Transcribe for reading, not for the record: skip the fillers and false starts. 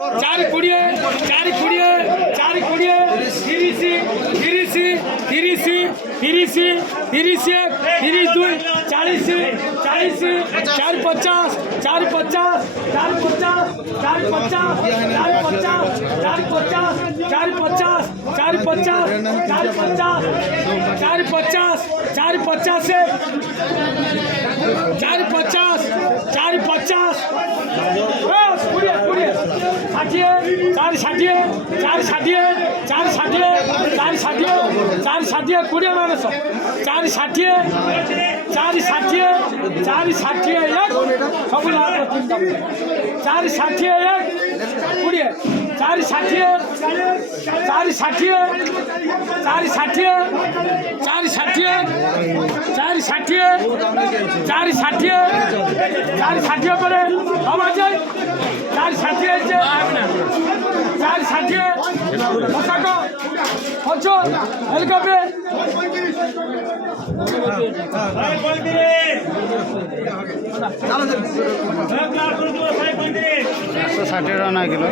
चार कोड़िए चार कोड़िए चार कोड़िए तिरिशी तिरिशी तिरिशी तिरिशी तिरिश तिरिश दुई चालीसी चालीसी चार पचास चार पचास चार पचास चार पचास चार पचास चार पचास चार पचास चार पचास चार पचास चार पचास चार पचास चार पचास चार पचास ষাঠিয়ে চার ষাঠিয়ে চার ষাঠিয়ে চার ষাঠিয়ে চার ষাঠিয়ে চার ষাঠিয়ে 20 মানুষ চার ষাঠিয়ে চার ষাঠিয়ে চার ষাঠিয়ে এক সবু চার ষাঠিয়ে এক 20 চার ষাঠিয়ে চার ষাঠিয়ে চার ষাঠিয়ে চার ষাঠিয়ে চার ষাঠিয়ে চার ষাঠিয়ে চার ষাঠিয়ে করে আবার যাই চার ষাঠিয়ে চার ষাঠিয়ে পতাকা হচ্ছ হেলিকপ্টার 160 রান গেল।